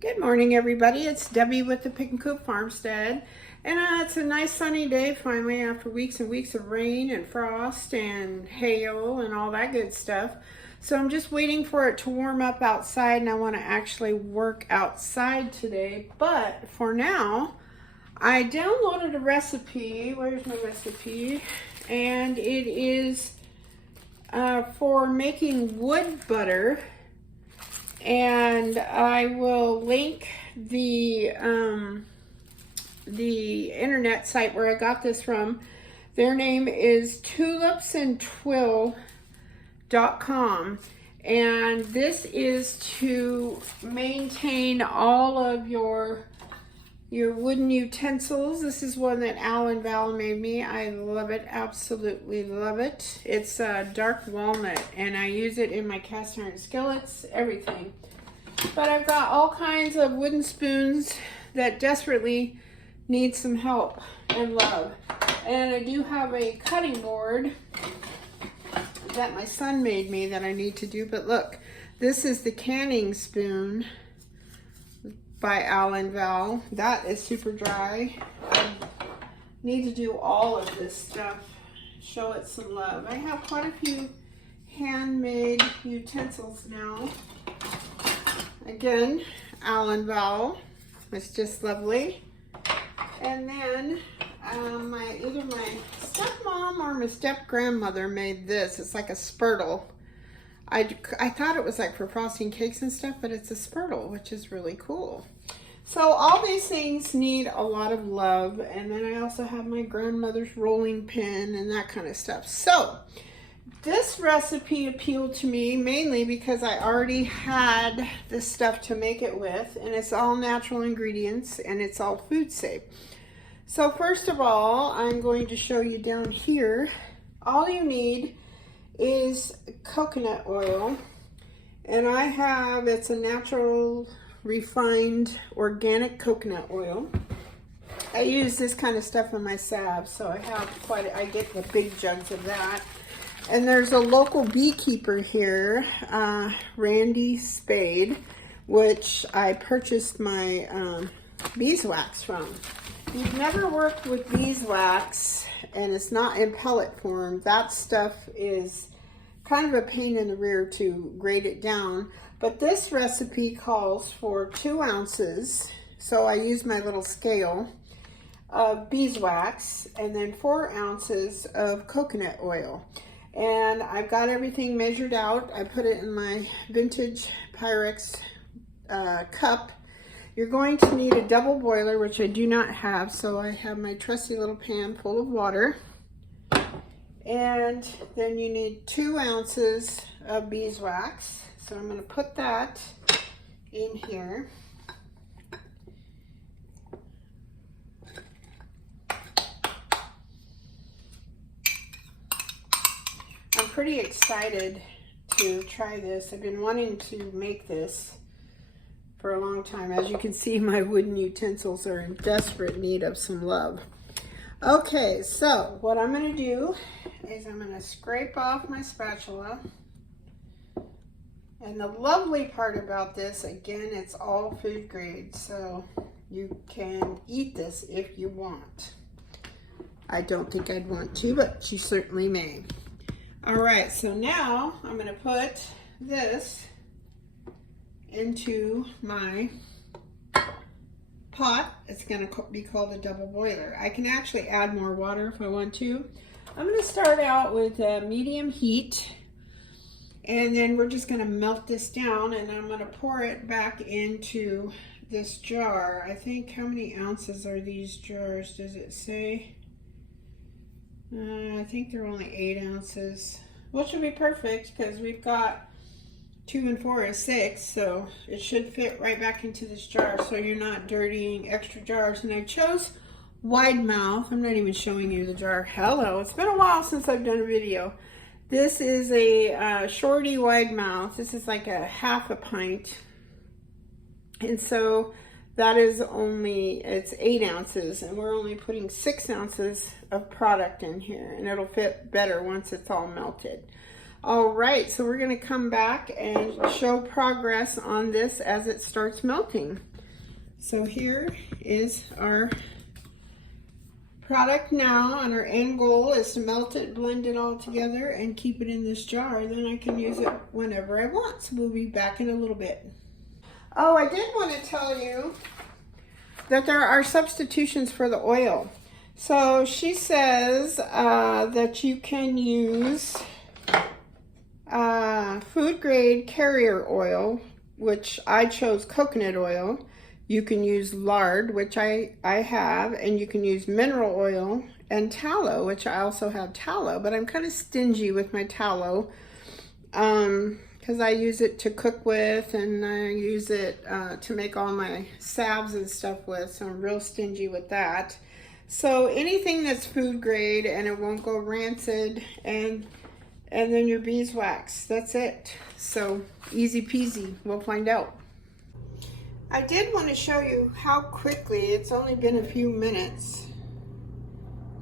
Good morning, everybody. It's Debbie with the Pickin Coop Farmstead. And it's a nice sunny day finally after weeks and weeks of rain and frost and hail and all that good stuff. So I'm just waiting for it to warm up outside, and I want to actually work outside today. But for now, I downloaded a recipe. Where's my recipe? And it is for making wood butter. And I will link the internet site where I got this from. Their name is tulipsandtwill.com, and this is to maintain all of your wooden utensils. This is one that Al and Val made me. I love it, absolutely love it. It's dark walnut, and I use it in my cast iron skillets, everything. But I've got all kinds of wooden spoons that desperately need some help and love. And I do have a cutting board that my son made me that I need to do. But look, this is the canning spoon by Al and Val. That is super dry. I need to do all of this stuff, show it some love. I have quite a few handmade utensils now. Again, Al and Val. It's just lovely. And then either my stepmom or my step-grandmother made this. It's like a spurtle. I thought it was like for frosting cakes and stuff, but it's a spurtle, which is really cool. So all these things need a lot of love. And then I also have my grandmother's rolling pin and that kind of stuff. So this recipe appealed to me mainly because I already had this stuff to make it with, and it's all natural ingredients and it's all food safe. So first of all, I'm going to show you down here. All you need is coconut oil, and I have, it's a natural refined organic coconut oil. I use this kind of stuff in my salve, so I have I get the big jugs of that. And there's a local beekeeper here, Randy Spade, which I purchased my beeswax from. If you've never worked with beeswax and it's not in pellet form, that stuff is kind of a pain in the rear to grate it down. But this recipe calls for 2 ounces, so I use my little scale, of beeswax, and then 4 ounces of coconut oil. And I've got everything measured out. I put it in my vintage Pyrex cup. You're going to need a double boiler, which I do not have, so I have my trusty little pan full of water. And then you need 2 ounces of beeswax. So I'm going to put that in here. I'm pretty excited to try this. I've been wanting to make this for a long time. As you can see, my wooden utensils are in desperate need of some love. Okay, so what I'm going to do is I'm going to scrape off my spatula. And the lovely part about this, again, it's all food grade, so you can eat this if you want. I don't think I'd want to, but you certainly may. All right, so now I'm going to put this into my pot. It's going to be called a double boiler. I can actually add more water if I want to. I'm going to start out with medium heat, and then we're just going to melt this down, and I'm going to pour it back into this jar. I think, how many ounces are these jars? Does it say? I think they're only 8 ounces, which will be perfect because we've got 2 and 4 is 6, so it should fit right back into this jar, so you're not dirtying extra jars. And I chose wide mouth. I'm not even showing you the jar. Hello, it's been a while since I've done a video. This is a shorty wide mouth. This is like a half a pint, and so that is only, it's 8 ounces, and we're only putting 6 ounces of product in here, and it'll fit better once it's all melted. All right, so we're going to come back and show progress on this as it starts melting. So here is our product now, and our end goal is to melt it, blend it all together, and keep it in this jar. Then I can use it whenever I want. So we'll be back in a little bit. Oh, I did want to tell you that there are substitutions for the oil. So she says that you can use food grade carrier oil, which I chose coconut oil. You can use lard, which I have, and you can use mineral oil and tallow, which I also have tallow, but I'm kind of stingy with my tallow because I use it to cook with, and I use it to make all my salves and stuff with, so I'm real stingy with that. So anything that's food grade and it won't go rancid, and then your beeswax, that's it. So easy peasy, we'll find out. I did want to show you how quickly, it's only been a few minutes,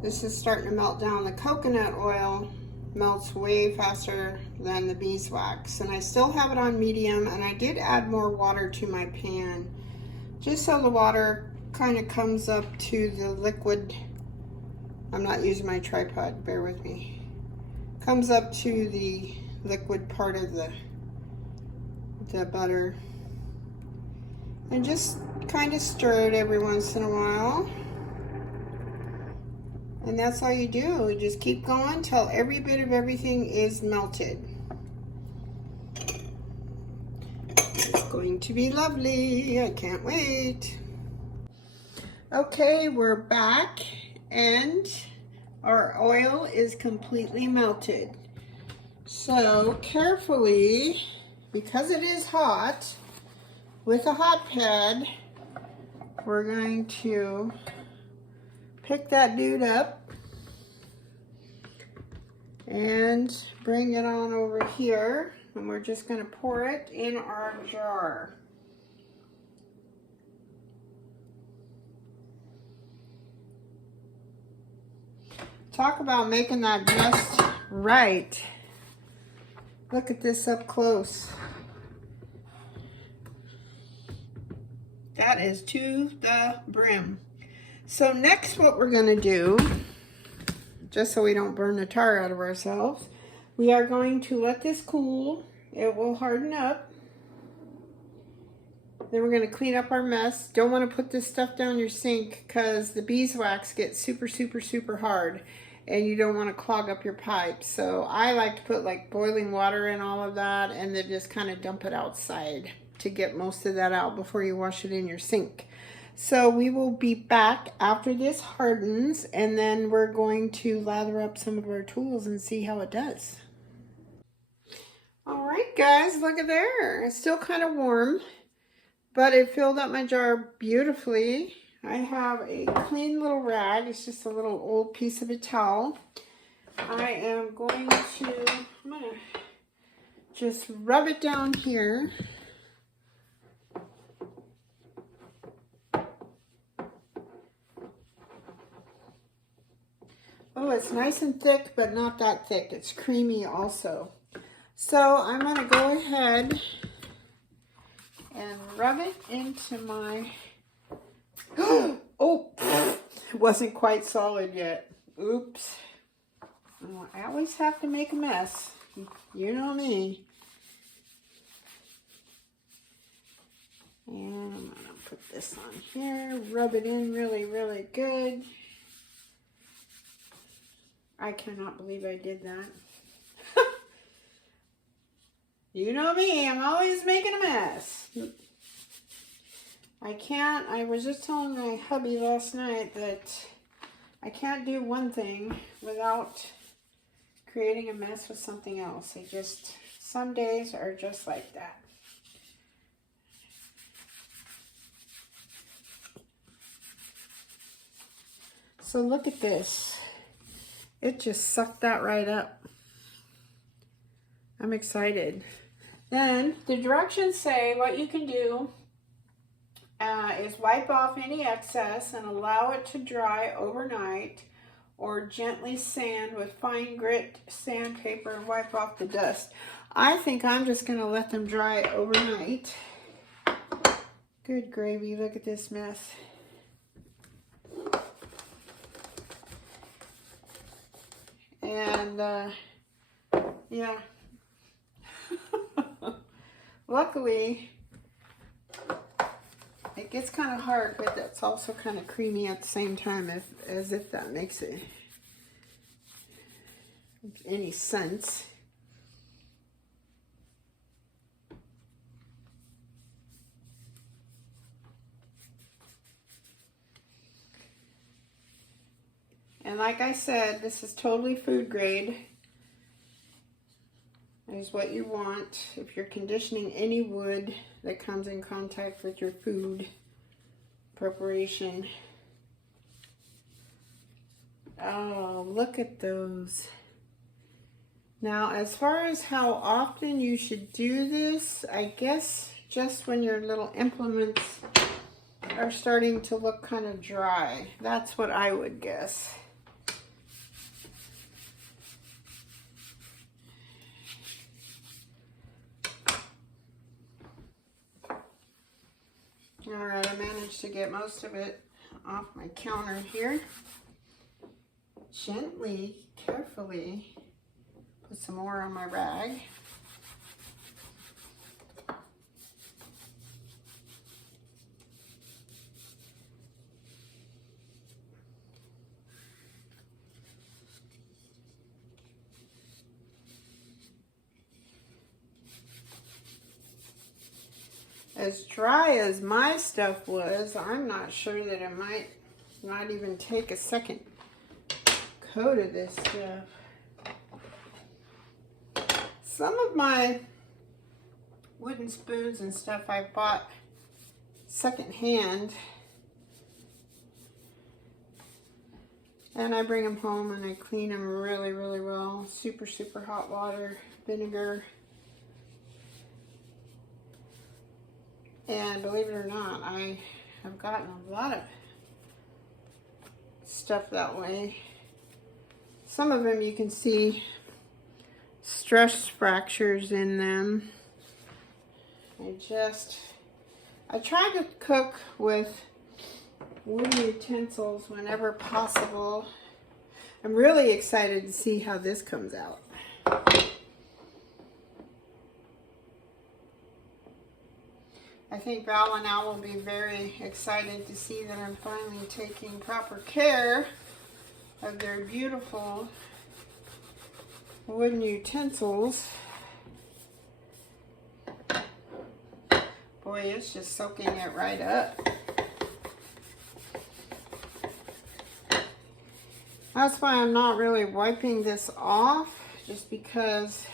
this is starting to melt down. The coconut oil melts way faster than the beeswax, and I still have it on medium, and I did add more water to my pan just so the water kind of comes up to the liquid. I'm not using my tripod, bear with me. Comes up to the liquid part of the butter, and just kind of stir it every once in a while. And that's all you do. You just keep going till every bit of everything is melted. It's going to be lovely. I can't wait. Okay, we're back, and our oil is completely melted. So carefully, because it is hot, with a hot pad, we're going to pick that dude up and bring it on over here, and we're just going to pour it in our jar. Talk about making that just right. Look at this up close. That is to the brim. So next what we're going to do, just so we don't burn the tar out of ourselves, we are going to let this cool. It will harden up. Then we're going to clean up our mess. Don't want to put this stuff down your sink because the beeswax gets super, super, super hard, and you don't want to clog up your pipes. So I like to put like boiling water in all of that, and then just kind of dump it outside to get most of that out before you wash it in your sink. So we will be back after this hardens, and then we're going to lather up some of our tools and see how it does. All right, guys, look at there. It's still kind of warm, but it filled up my jar beautifully. I have a clean little rag. It's just a little old piece of a towel. I am going to, I'm gonna just rub it down here. Oh, it's nice and thick, but not that thick. It's creamy also. So I'm going to go ahead and rub it into my... Oh, it wasn't quite solid yet. Oops. Oh, I always have to make a mess. You know me. And I'm going to put this on here. Rub it in really, really good. I cannot believe I did that. You know me, I'm always making a mess. I was just telling my hubby last night that I can't do one thing without creating a mess with something else. Some days are just like that. So look at this. It just sucked that right up. I'm excited. Then the directions say what you can do is wipe off any excess and allow it to dry overnight, or gently sand with fine grit sandpaper and wipe off the dust. I think I'm just going to let them dry overnight Good gravy, look at this mess. And, yeah. Luckily, it gets kind of hard, but that's also kind of creamy at the same time, as if that makes it any sense. And like I said, this is totally food grade. Is what you want if you're conditioning any wood that comes in contact with your food preparation. Oh, look at those. Now, as far as how often you should do this, I guess just when your little implements are starting to look kind of dry. That's what I would guess. All right, I managed to get most of it off my counter here. Gently, carefully, put some more on my rag. As dry as my stuff was, I'm not sure that it might not even take a second coat of this stuff. Some of my wooden spoons and stuff I bought secondhand, and I bring them home and I clean them really, really well. Super, super hot water, vinegar. And believe it or not, I have gotten a lot of stuff that way. Some of them you can see stress fractures in them. I try to cook with wooden utensils whenever possible. I'm really excited to see how this comes out. I think Val and I will be very excited to see that I'm finally taking proper care of their beautiful wooden utensils. Boy, it's just soaking it right up. That's why I'm not really wiping this off, just because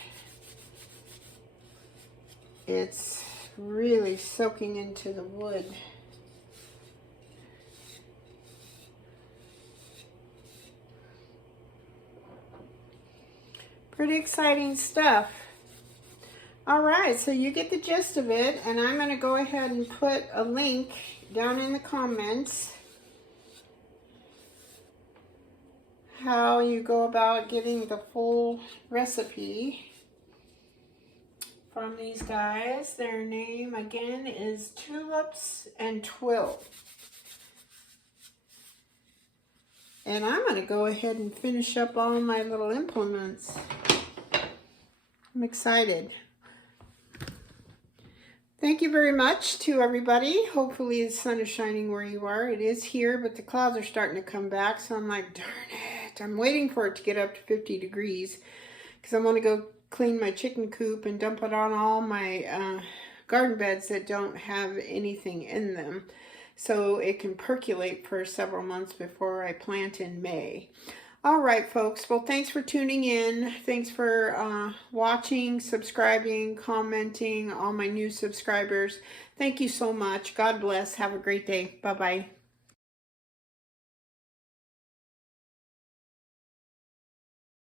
it's really soaking into the wood. Pretty exciting stuff. All right, so you get the gist of it, and I'm going to go ahead and put a link down in the comments how you go about getting the full recipe from these guys. Their name again is Tulips and Twill. And I'm going to go ahead and finish up all my little implements. I'm excited. Thank you very much to everybody. Hopefully the sun is shining where you are. It is here, but the clouds are starting to come back, so I'm like, darn it. I'm waiting for it to get up to 50 degrees because I want to go clean my chicken coop and dump it on all my garden beds that don't have anything in them, so it can percolate for several months before I plant in May. All right, folks. Well, thanks for tuning in. Thanks for watching, subscribing, commenting, all my new subscribers. Thank you so much. God bless. Have a great day. Bye-bye.